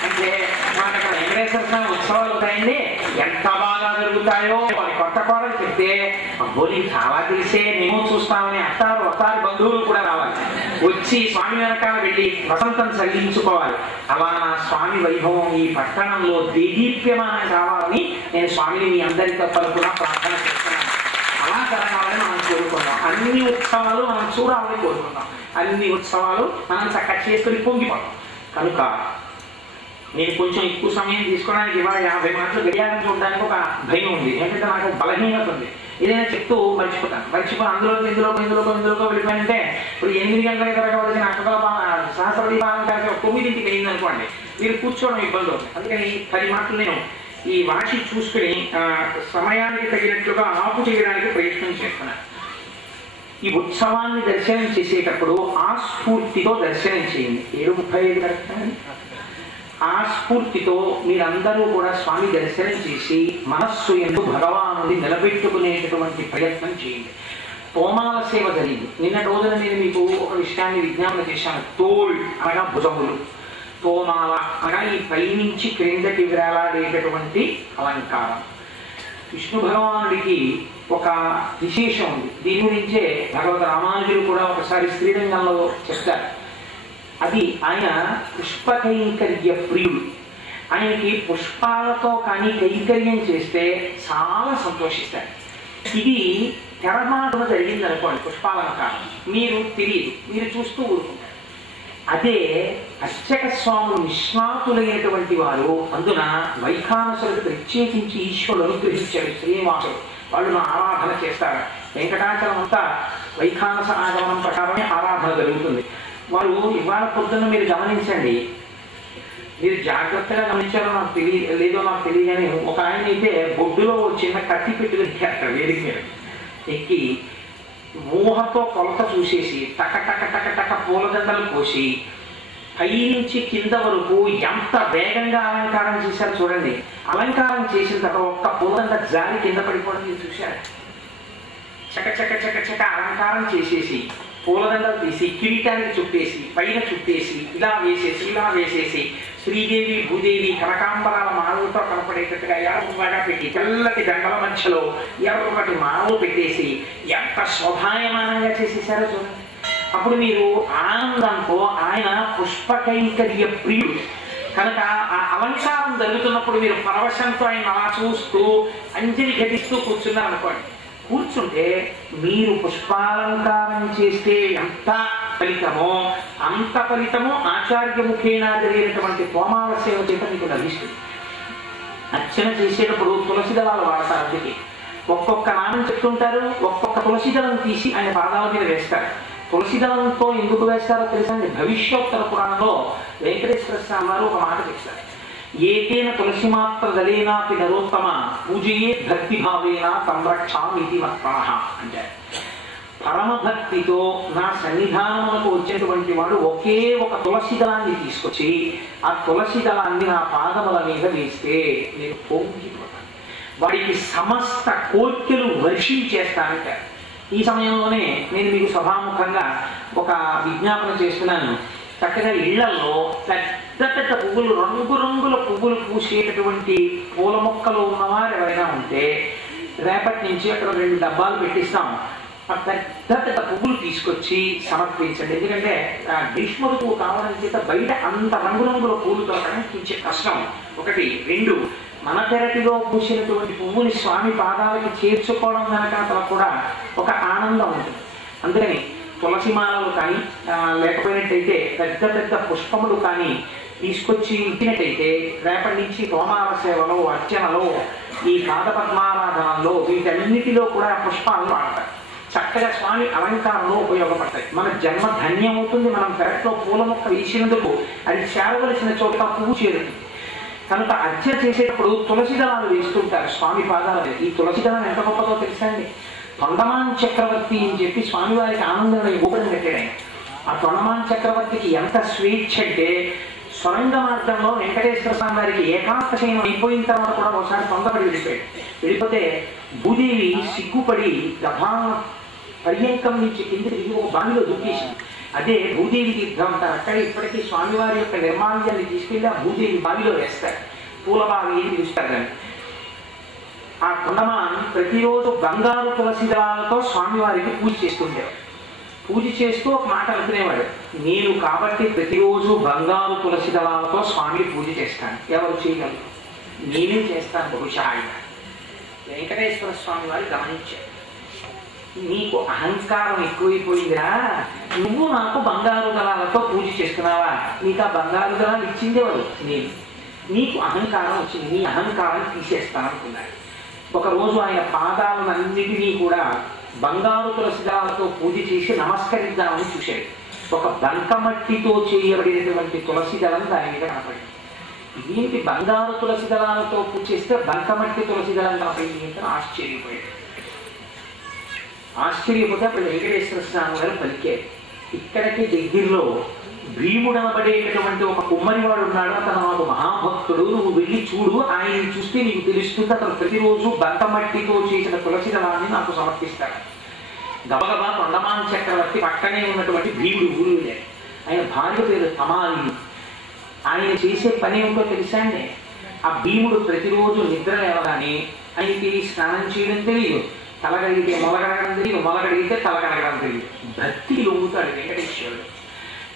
అంటే మనకి అక్కడ వెంకటేశ్వర స్వామి ఉత్సవాలు ఉంటాయండి, ఎంత బాగా జరుగుతాయో వారి కొత్త కోడలు చెప్తే అబ్బోని చాలా తెలిసే మేము చూస్తామని అత్తారు బంధువులు కూడా రావాలి, వచ్చి స్వామి వెనకాల వెళ్ళి వసంతం చల్లించుకోవాలి. అలా నా స్వామి వైభవం ఈ పట్టణంలో దేదీప్యమానం కావాలని నేను స్వామిని మీ అందరి తరపున ప్రార్థన చేస్తున్నాను. అలా జరగాలని మనం కోరుకుందాం. అన్ని ఉత్సవాలు మనం చూడాలని కోరుకుందాం, అన్ని ఉత్సవాలు మనం చక్కగా చేసుకుని పొంగిపోతాం. కనుక నేను కొంచెం ఎక్కువ సమయం తీసుకోవడానికి ఇవాళ 50 మాటలు గడియారం చూడడానికి ఒక భయం ఉంది. ఏంటంటే నాకు బలహీనత ఉంది, ఏదైనా చెప్తూ మర్చిపోయి ఇందులోకి వెళ్ళిపోయిందంటే ఇప్పుడు 8 గంటలకు జరగవలసిన సహస్ర దీపాలను కలిసి 9ంటికి అయింది అనుకోండి, మీరు కూర్చోవడం ఇబ్బంది అవుతుంది. అందుకని 10 మాటలు నేను ఈ వాచి చూసుకుని సమయానికి తగినట్లుగా ఆపు చేయడానికి ప్రయత్నం చేస్తున్నాను. ఈ ఉత్సవాన్ని దర్శనం చేసేటప్పుడు ఆ స్ఫూర్తితో దర్శనం చేయండి. 7:35 కరెక్ట్. ఆ స్ఫూర్తితో మీరందరూ కూడా స్వామి దర్శనం చేసి మనస్సు ఎందు భగవానుని నిలబెట్టుకునేటటువంటి ప్రయత్నం చేయండి. తోమాల సేవ జరిగింది నిన్నటి రోజున. నేను మీకు ఒక విషయాన్ని విజ్ఞాపన చేశాను. తోల్ అనగా భుజములు, తోమాల అనగా ఈ పైనుంచి క్రిందకి వేలాడేటటువంటి అలంకారం. విష్ణు భగవానుడికి ఒక విశేషం ఉంది. దీని గురించే భగవద్ రామానుజులు కూడా ఒకసారి శ్రీరంగంలో చెప్తారు. అది ఆయన పుష్పకైంకర్య ప్రియుడు. ఆయనకి పుష్పాలతో కానీ కైంకర్యం చేస్తే చాలా సంతోషిస్తారు. ఇది తెరమాటన జరిగింది అనుకోండి, పుష్పాలంకారం మీరు తెలియదు, మీరు చూస్తూ ఊరుకుంటారు. అదే అర్చక స్వాములు నిష్ణాతులైనటువంటి వారు, అందున వైఖానసులకు ప్రత్యేకించి ఈశ్వరుడు అనుగ్రహించాడు శ్రీనివాసుడు, వాళ్ళు ఆరాధన చేస్తారు. వెంకటాచలం అంతా వైఖానస ఆగమనం ప్రకారమే ఆరాధన జరుగుతుంది. వారు ఇవాళ పొద్దున్న మీరు గమనించండి, మీరు జాగ్రత్తగా గమనించారో నాకు లేదో నాకు తెలియదు కానీ ఒక ఆయన అయితే బొడ్డులో చిన్న కత్తి పెట్టుకుని ఎక్కారు వేదిక మీద ఎక్కి ఊహతో కొలత చూసేసి టక పూలదండలు కోసి పైనుంచి కింద వరకు ఎంత వేగంగా అలంకారం చేశారు చూడండి. అలంకారం చేసిన తర్వాత ఒక్క పూలదండ జారి కింద పడిపోవడం మీరు చూశారు. చక అలంకారం చేసేసి పూలదండలు తీసి కిరీటానికి చుట్టేసి పైన చుట్టేసి ఇలా వేసేసి శ్రీదేవి భూదేవి కనకాంబరాల మానవులతో కనపడేటట్టుగా ఎర్రగా పెట్టి తెల్లటి దండల మధ్యలో ఎర్రటి మానవులు పెట్టేసి ఎంత శోభాయమానంగా చేసేసారో చూడండి. అప్పుడు మీరు ఆనందంతో, ఆయన పుష్పకైంకర్య ప్రియుడు కనుక ఆ అలంకారం జరుగుతున్నప్పుడు మీరు పరవశంతో ఆయన అలా చూస్తూ అంజలి ఘటిస్తూ కూర్చున్నారనుకోండి. కూర్చుంటే మీరు పుష్పాలంకారం చేస్తే ఎంత ఫలితమో అంత ఫలితము ఆచార్యముఖేనా జరిగినటువంటి తోమాల సేవ చేత మీకు లభిస్తుంది. అర్చన చేసేటప్పుడు తులసి దళాలు వాడతారు. అందుకే ఒక్కొక్క నామం చెప్తుంటారు, ఒక్కొక్క తులసి దళం తీసి ఆయన పాదాల మీద వేస్తారు. తులసి దళంతో ఎందుకు వేస్తారో తెలుసా? భవిష్యోత్తర పురాణంలో వెంకటేశ్వర స్వామి వారు ఒక మాట చెప్తారు. ఏకేన తులసి మాత్ర దళేనాపి నరోత్తమ పూజయే భక్తి భావేన సంరక్షామితి మత్ప్రణః అంటే, పరమభక్తితో నా సన్నిధానములకు వచ్చేటువంటి వాడు ఒకే ఒక తులసి దళాన్ని తీసుకొచ్చి ఆ తులసి దళాన్ని నా పాదముల మీద వేస్తే నేను పొంగిపోతాను, వాడికి సమస్త కోర్కెలు వర్షించేస్తానంటారు. ఈ సమయంలోనే నేను మీకు సభాముఖంగా ఒక విజ్ఞాపన చేస్తున్నాను. చక్కగా ఇళ్లలో పెద్ద పువ్వులు, రంగురంగుల పువ్వులు పూసేటటువంటి పూల మొక్కలు ఉన్నవారు ఎవరైనా ఉంటే రేపటి నుంచి అక్కడ 2 డబ్బాలు పెట్టిస్తాం. ఆ పెద్ద పెద్ద పువ్వులు తీసుకొచ్చి సమర్పించండి. ఎందుకంటే ఆ గ్రీష్మ ఋతువు కావడం చేత బయట అంత రంగురంగుల పూలు దొరకడం కొంచెం కష్టం. ఒకటి. రెండు, మన పెరటిలో పూసినటువంటి పువ్వుని స్వామి పాదాలకి చేర్చుకోవడం వెనకాతల కూడా ఒక ఆనందం ఉంటుంది. అందుకని తులసి మాలలు కానీ లేకపోయినట్టయితే పెద్ద పెద్ద పుష్పములు కానీ తీసుకొచ్చి ఇచ్చినట్టయితే రేపటి నుంచి హోమాల సేవలో, అర్చనలో, ఈ పాదపద్మారాధనలో వీటన్నిటిలో కూడా పుష్పాలను వాడతారు. చక్కగా స్వామి అలంకారంలో ఉపయోగపడతాయి. మన జన్మ ధన్యమవుతుంది. మనం పెరట్లో పూల మొక్క వేసినందుకు అది చేరవలసిన చోట పువ్వు చేరుతుంది. కనుక అర్చన చేసేటప్పుడు తులసి దళాలు వేస్తుంటారు స్వామి పాదాలు. ఈ తులసి దళం ఎంత గొప్పదో తెలుసా అండి? తొండమాన్ చక్రవర్తి అని చెప్పి స్వామివారికి ఆనందమైన గోపురం కట్టాడు ఆయన. ఆ తొండమాన్ చక్రవర్తికి ఎంత స్వేచ్ఛ అంటే స్వరంగ మార్గంలో వెంకటేశ్వర స్వామి వారికి ఏకాంత శయనం అయిపోయిన తర్వాత కూడా ఒకసారి తొందరపడి వెళ్ళిపోయాడు. వెళ్ళిపోతే భూదేవి సిగ్గుపడి గభాన పర్యంకం నుంచి కిందకి దిగి ఒక బావిలో దూకేసింది. అదే భూదేవి తీర్థం అంటారు. అక్కడ ఇప్పటికీ స్వామివారి యొక్క నిర్మాల్యాన్ని తీసుకెళ్లి ఆ భూదేవి బావిలో వేస్తారు. పూల బావి అని పిలుస్తారు దాన్ని. ఆ కొండమాన్ ప్రతిరోజు బంగారు తులసి దళాలతో స్వామివారికి పూజ చేస్తుండేవాడు. పూజ చేస్తూ ఒక మాట అనుకునేవాడు, నేను కాబట్టి ప్రతిరోజు బంగారు తులసి దళాలతో స్వామికి పూజ చేస్తాను. ఎవరు చేయగలరు? నేనే చేస్తాను బహుశా. ఆయన వెంకటేశ్వర స్వామి వారు గమనించారు, నీకు అహంకారం ఎక్కువైపోయిందిరా, నువ్వు నాకు బంగారు దళాలతో పూజ చేస్తున్నావా? నీకు ఆ బంగారు దళాలు ఇచ్చిందేవారు నేను. నీకు అహంకారం వచ్చింది, నీ అహంకారం తీసేస్తాను అనుకున్నాడు. ఒకరోజు ఆయన పాదాలన్నిటినీ కూడా బంగారు తులసి దళాలతో పూజ చేసి నమస్కరిద్దామని చూశాడు. ఒక బంకమట్టితో చేయబడినటువంటి తులసి దళం దాని మీద కనపడింది. దీనికి బంగారు తులసి దళాలతో పూజ చేస్తే బంకమట్టి తులసి దళం కనపడింది అంటే ఆశ్చర్యపోయాడు. ఆశ్చర్యపోతే అప్పుడు వెంకటేశ్వర స్వామి గారు పలికారు, ఇక్కడికి దగ్గరలో భీముడు అనబడేటటువంటి ఒక కుమ్మరివాడు ఉన్నాడు, అతను నాకు మహాభక్తుడు, నువ్వు వెళ్ళి చూడు, ఆయన చూస్తే నీకు తెలుస్తుంది. అతను ప్రతిరోజు బంకమట్టితో చేసిన తులసి దళాన్ని నాకు సమర్పిస్తాడు. గబగబా తొండమాన్ చక్రవర్తి పక్కనే ఉన్నటువంటి భీముడు ఊరు వెళ్ళాడు. ఆయన భార్య పేరు తమాలి. ఆయన చేసే పని ఏమిటో తెలుసా అండి? ఆ భీముడు ప్రతిరోజు నిద్ర లేవగానే ఆయనకి స్నానం చేయడం తెలియదు, తలగడిగితే మొలగడగడం తెలియదు, మొలగడిగితే తలగడగడం తెలియదు. భక్తికి లొంగుతాడు వెంకటేశ్వరుడు.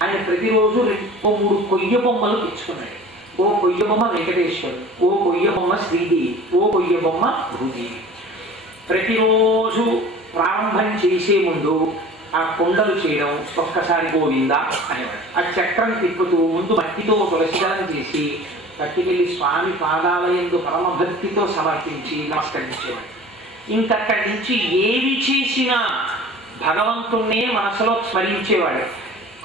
ఆయన ప్రతిరోజు 2-3 కొయ్య బొమ్మలు తెచ్చుకున్నాడు. ఓ కొయ్య బొమ్మ వెంకటేశ్వరుడు, ఓ కొయ్య బొమ్మ శ్రీదేవి, ఓ కొయ్య బొమ్మ భూదేవి. ప్రతిరోజు ప్రారంభం చేసే ముందు ఆ కొండలు చేయడం ఒక్కసారి గోవిందా అనేవాడు. ఆ చక్రం తిప్పుతూ ముందు మట్టితో తులసిదళం చేసి పట్టుకెళ్ళి స్వామి పాదాలయందు పరమభక్తితో సమర్పించి నమస్కరించేవాడు. ఇంకక్కడి నుంచి ఏది చేసినా భగవంతుణ్ణే మనసులో స్మరించేవాడు.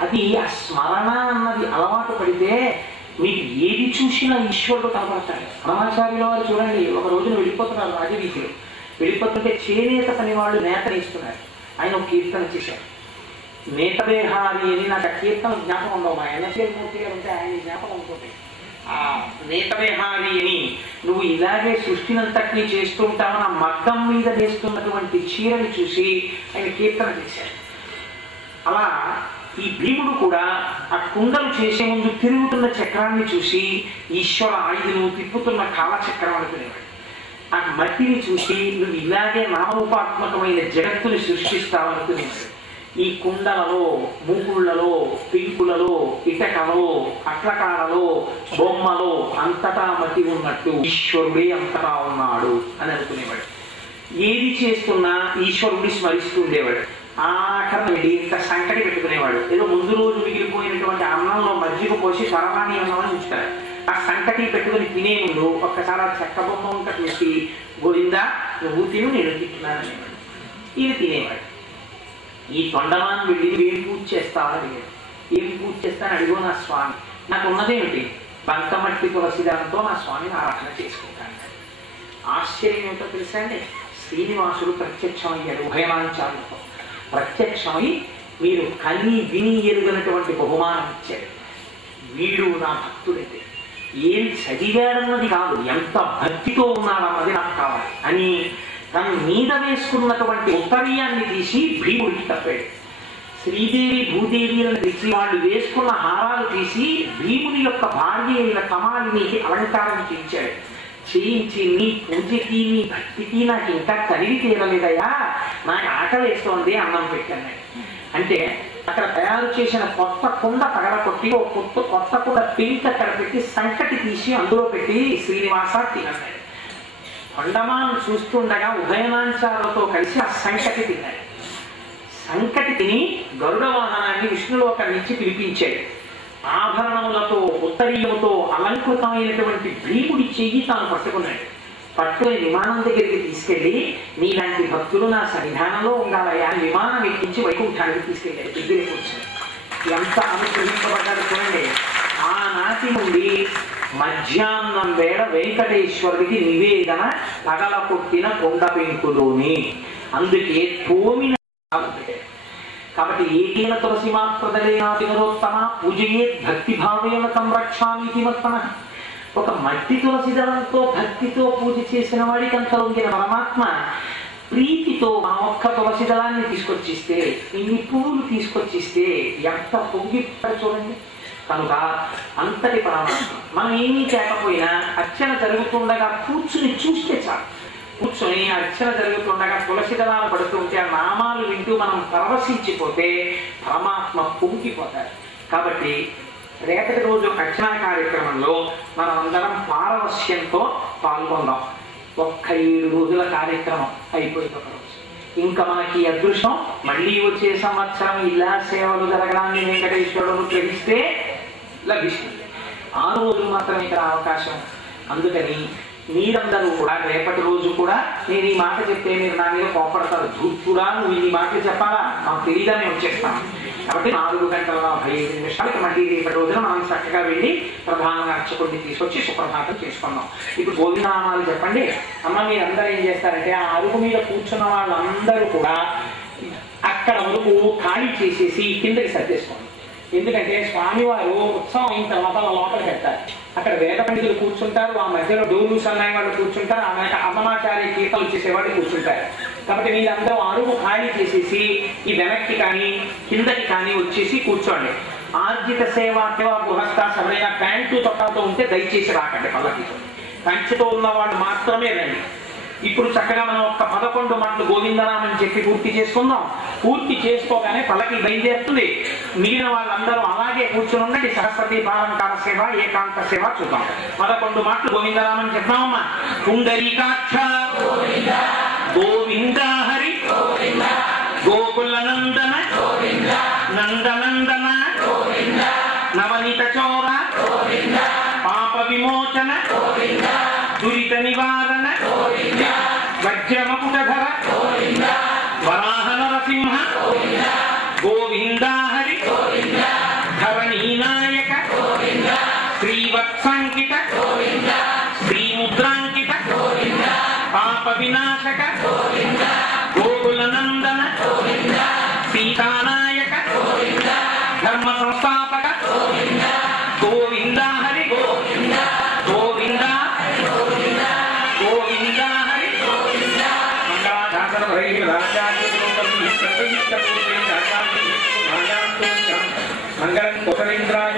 అది ఆ స్మరణ అన్నది అలవాటు పడితే మీకు ఏది చూసినా ఈశ్వరుడు కనపడతాడు. పరమాచార్యుల వారు చూడండి, ఒక రోజున వెళ్ళిపోతున్నారు రాజవీధిలో. వెళ్ళిపోతుంటే చేనేత పని వాళ్ళు నేతనిస్తున్నారు. ఆయన ఒక కీర్తన చేశారు, నేతబేహారి అని. నాకు ఆ కీర్తన జ్ఞాపకం ఉండవు, మా ఎన్ఎస్ఎల్ మూర్తి గారు ఉంటే ఆయన జ్ఞాపకం ఉంటుంది. ఆ నేతబేహారి అని, నువ్వు ఇలాగే సృష్టినంతటినీ చేస్తుంటావు, నా మగ్గం మీద వేస్తున్నటువంటి చీరని చూసి ఆయన కీర్తన చేశారు. అలా ఈ భీముడు కూడా ఆ కుండలు చేసే ముందు తిరుగుతున్న చక్రాన్ని చూసి ఈశ్వర ఇది నువ్వు తిప్పుతున్న కాలచక్రం అనుకునేవాడు. ఆ మట్టిని చూసి నువ్వు ఇలాగే నామరూపాత్మకమైన జగత్తుని సృష్టిస్తావనుకునేవాడు. ఈ కుండలలో, మూకుళ్లలో, పింకులలో, ఇటకలో, అట్లకాలలో, బొమ్మలో అంతటా మట్టి ఉన్నట్టు ఈశ్వరుడే అంతటా ఉన్నాడు అని అనుకునేవాడు. ఏది చేస్తున్నా ఈశ్వరుడిని స్మరిస్తూ ఉండేవాడు. ఆఖరణ వెళ్ళి ఇంత సంకటి పెట్టుకునేవాడు. ఏదో ముందు రోజు మిగిలిపోయినటువంటి అన్నంలో మజ్జిగ పోసి సరవాణి అన్నమని ఉంచుతారు. ఆ సంకటి పెట్టుకుని తినే ముందు ఒక్కసారి ఆ చెక్క బొమ్మ ఉంట చూసి గోవిందా నువ్వు తిను నేను తింటున్నాను అనేవాడు. ఇది తినేవాడు. ఈ తొండమాన్ వెళ్ళి ఏం పూజ చేస్తావని అడిగాడు. ఏం పూజ చేస్తాను అడిగో నా స్వామి, నాకు ఉన్నదేమిటి బంకమట్టి తులసిదళంతో నా స్వామిని ఆరాధన చేసుకుంటాను. ఆశ్చర్యం ఏమిటో తెలుసా అండి? శ్రీనివాసుడు ప్రత్యక్షమయ్యాడు ఉభయమాంచాలతో. ప్రత్యక్షమై మీరు కని విని ఎరుగనటువంటి బహుమానం ఇచ్చాడు. వీడు నా భక్తుడైతే ఏం చదివాడన్నది కాదు, ఎంత భక్తితో ఉన్నాడన్నది నాకు కావాలి అని తన మీద వేసుకున్నటువంటి ఉత్తరీయాన్ని తీసి భీముడికి తప్పాడు. శ్రీదేవి భూదేవిలను తెచ్చి వాళ్ళు వేసుకున్న హారాలు తీసి భీముని యొక్క భార్య అయిన కమాలినికి అలంకారం చేయించాడు. చేయించి నీ పూజకి నీ భక్తికి నాకు ఇంకా తనివి తీరలేదయ్యా, నాకు ఆకలి వేస్తోంది, అన్నం పెట్టాను. అంటే అక్కడ తయారు చేసిన కొత్త కుండ పగలకొట్టి ఓ కొత్త కుండ పెంకి అక్కడ పెట్టి సంకటి తీసి అందులో పెట్టి శ్రీనివాస తినన్నాడు. కొండమాను చూస్తుండగా ఉభయనాంచాలతో కలిసి ఆ సంకటి తిన్నాడు. సంకటి తిని గరుడ వాహనాన్ని విష్ణులోకం నుంచి పిలిపించాడు. ఆభరణములతో ఉత్తరీయముతో అలంకృతమైనటువంటి భీముడి చెయ్యి తాను పట్టుకున్నాడు. పట్టుకుని విమానం దగ్గరికి తీసుకెళ్లి నీలాంటి భక్తులు నా సన్నిధానంలో ఉండాలయ్యా, విమానం ఎక్కించి వైకుంఠానికి తీసుకెళ్ళాడు. దగ్గరికి కూర్చొని ఎంత అనుగ్రహింపబడ్డాడు చూడండి. ఆనాటి నుండి మధ్యాహ్నం వేళ వెంకటేశ్వరుడికి నివేదన పగల కొట్టిన కొండ పెంకులోని, అందుకే తోమిన. కాబట్టి ఏకేన తులసి మాత్రదలేనాటి నరోత్తమ పూజయే భక్తి భావేన సంరక్షామి మత్తన. ఒక మట్టి తులసి దళంతో భక్తితో పూజ చేసిన వాడికి అంత ఉంగిన పరమాత్మ ప్రీతితో ఆ ఒక్క తులసి దళాన్ని తీసుకొచ్చిస్తే, ఇన్ని పువ్వులు తీసుకొచ్చిస్తే ఎంత పొంగి చూడండి. కనుక అంతటి పరమాత్మ మనం ఏమీ చేయకపోయినా అర్చన జరుగుతుండగా కూర్చుని చూస్తే చాలు. కూర్చొని అర్చన జరుగుతుండగా తులసి దళాలు పడుతుంటే ఆ నామాలు వింటూ మనం పరవశించిపోతే పరమాత్మ పొంగిపోతారు. కాబట్టి రేపటి రోజు అర్చనా కార్యక్రమంలో మనం అందరం పారవశ్యంతో పాల్గొందాం. 7 రోజుల కార్యక్రమం అయిపోయింది ఒక రోజు. ఇంకా మనకి అదృష్టం మళ్ళీ వచ్చే సంవత్సరం ఇలా సేవలు జరగడాన్ని వెంకటేశ్వరుడు గ్రహిస్తే లభిస్తుంది. 6 రోజులు మాత్రమే ఇక్కడ అవకాశం. అందుకని మీరందరూ కూడా రేపటి రోజు కూడా నేను ఈ మాట చెప్తే మీరు నా మీద కోపడతారు, కూడా నువ్వు ఈ మాటలు చెప్పాలా, మాకు తెలియదా, మేము వచ్చేస్తాను. కాబట్టి 4:45 మళ్ళీ రేపటి రోజున మనం చక్కగా వెళ్ళి ప్రధాన అర్చకుడిని తీసుకొచ్చి సుప్రభాతం చేసుకున్నాం. ఇప్పుడు గోవిందనామాలు చెప్పండి. అమ్మ మీరందరూ ఏం చేస్తారంటే ఆ అరుగు మీద కూర్చున్న వాళ్ళందరూ కూడా అక్కడ వరకు ఖాళీ చేసేసి కిందకి సర్దేసుకోండి. ఎందుకంటే స్వామివారు ఉత్సవం అయిన తర్వాత లోపలికి వెళ్తారు. అక్కడ వేద పండితులు కూర్చుంటారు, ఆ మధ్యలో డోలు సన్నాయి వాళ్ళు కూర్చుంటారు, ఆ వెనక అమ్మమాచార్య కీర్తనలు చేసేవాళ్ళు కూర్చుంటారు. కాబట్టి మీరందరూ అరుగు ఖాళీ చేసేసి ఈ వెనక్కి కానీ కిందకి కానీ వచ్చేసి కూర్చోండి. ఆర్జిత సేవ గృహస్థ ఎవరైనా ప్యాంటు తొక్కలతో ఉంటే దయచేసి రాకండి. పల్లకి కంచెతో ఉన్న వాళ్ళు మాత్రమే రండి. ఇప్పుడు చక్కగా మనం ఒక్క 11 మాటలు గోవిందనామని చెప్పి పూర్తి చేసుకుందాం. పూర్తి చేసుకోగానే పల్లకి బయలుదేరుతుంది. మిగిలిన వాళ్ళందరూ అలాగే కూర్చుని ఉండండి. సరస్వతి పాలంకార సేవ, ఏకాంత సేవ చూద్దాం. 11 మాటలు గోవిందనామని చెప్తామమ్మా. పుండరీకాక్ష గోవింద హరి గోకుల నందన నందనందన నవనీత చోర పాప విమోచన దురిత నివారణ వజ్రమకుటధర వరాహ నరసింహ గోవింద హరి ధరణీనాయక శ్రీవత్సాంకిత శ్రీముద్రాంకిత పాప వినాశక గోకుల నందన సీతానాయక ధర్మ సంస్థాపక గోవింద హరి గోవింద గోవింద హరి మంగళం కుశలేంద్రాయ